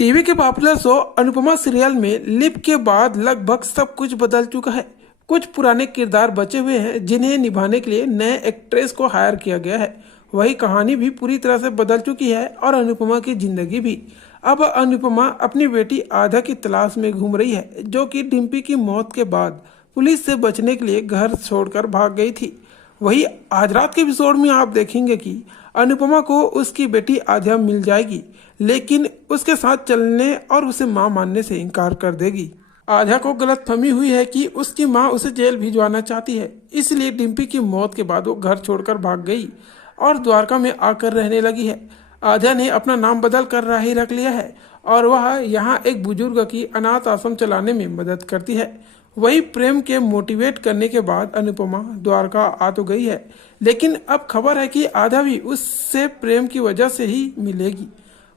TV के popular show Anupama serial में lip के बाद लगभग सब कुछ बदल चुका है। कुछ पुराने किरदार बचे हुए हैं जिन्हें निभाने के लिए नए एक्ट्रेस को हायर किया गया है। वही कहानी भी पूरी तरह से बदल चुकी है और अनुपमा की जिंदगी भी। अब अनुपमा अपनी बेटी आधा की तलाश में घूम रही है, जो कि डिम्पी की मौत के बाद पुलिस से बचने के लिए घर छोड़कर भाग गई थी। वही आज रात के एपिसोड में आप देखेंगे कि अनुपमा को उसकी बेटी आध्या मिल जाएगी, लेकिन उसके साथ चलने और उसे मां मानने से इनकार कर देगी। आध्या को गलतफहमी हुई है कि उसकी मां उसे जेल भिजवाना चाहती है, इसलिए डिम्पी की मौत के बाद वो घर छोड़कर भाग गई और द्वारका में आकर रहने लगी है। आध्या ने अपना नाम बदल कर राही रख लिया है और वह यहाँ एक बुजुर्ग की अनाथ आश्रम चलाने में मदद करती है। वही प्रेम के मोटिवेट करने के बाद अनुपमा द्वारका आ तो गई है, लेकिन अब खबर है कि आधा भी उससे प्रेम की वजह से ही मिलेगी।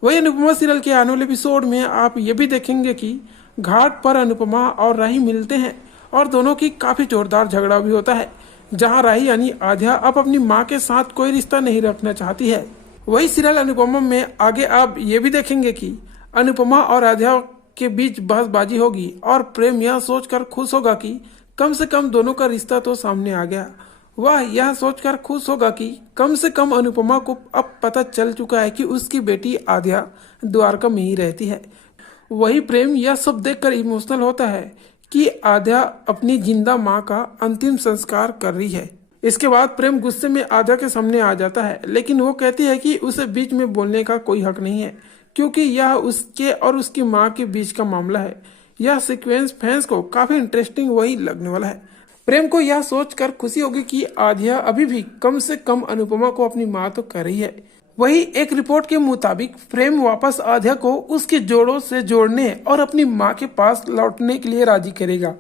वही अनुपमा सीरियल के आने वाले एपिसोड में आप ये भी देखेंगे कि घाट पर अनुपमा और राही मिलते हैं और दोनों की काफी जोरदार झगड़ा भी होता है, जहां राही यानी आध्या अब अपनी मां के साथ कोई रिश्ता नहीं रखना चाहती है। वही सीरियल अनुपमा में आगे आप ये भी देखेंगे कि अनुपमा और आध्या के बीच बहसबाजी होगी और प्रेम यह सोचकर खुश होगा कि कम से कम दोनों का रिश्ता तो सामने आ गया। वह यह सोचकर खुश होगा कि कम से कम अनुपमा को अब पता चल चुका है कि उसकी बेटी आध्या द्वारका में ही रहती है। वही प्रेम यह सब देखकर इमोशनल होता है कि आध्या अपनी जिंदा मां का अंतिम संस्कार कर रही है। इसके बाद प्रेम गुस्से में आध्या के सामने आ जाता है, लेकिन वो कहती है कि उसे बीच में बोलने का कोई हक नहीं है, क्योंकि यह उसके और उसकी मां के बीच का मामला है। यह सीक्वेंस फैंस को काफी इंटरेस्टिंग वही लगने वाला है। प्रेम को यह सोचकर खुशी होगी कि आध्या अभी भी कम से कम अनुपमा को अपनी मां तो कर रही है। वही एक रिपोर्ट के मुताबिक प्रेम वापस आध्या को उसके जोड़ों से जोड़ने और अपनी मां के पास लौटने के लिए राजी करेगा।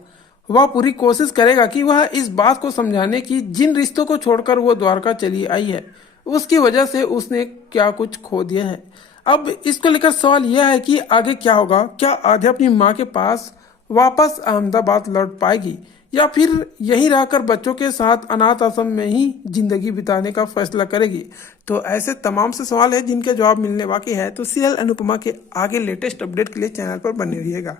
वह पूरी कोशिश करेगा कि वह इस बात को समझाने की जिन रिश्तों को छोड़कर वो द्वारका चली आई है, उसकी वजह से उसने क्या कुछ खो दिया है। अब इसको लेकर सवाल यह है कि आगे क्या होगा। क्या आध्या अपनी मां के पास वापस अहमदाबाद लौट पाएगी या फिर यहीं रहकर बच्चों के साथ अनाथ आश्रम में ही जिंदगी बिताने का फैसला करेगी। तो ऐसे तमाम से सवाल है जिनके जवाब मिलने बाकी है। तो सीरियल अनुपमा के आगे लेटेस्ट अपडेट के लिए चैनल पर बने रहिएगा।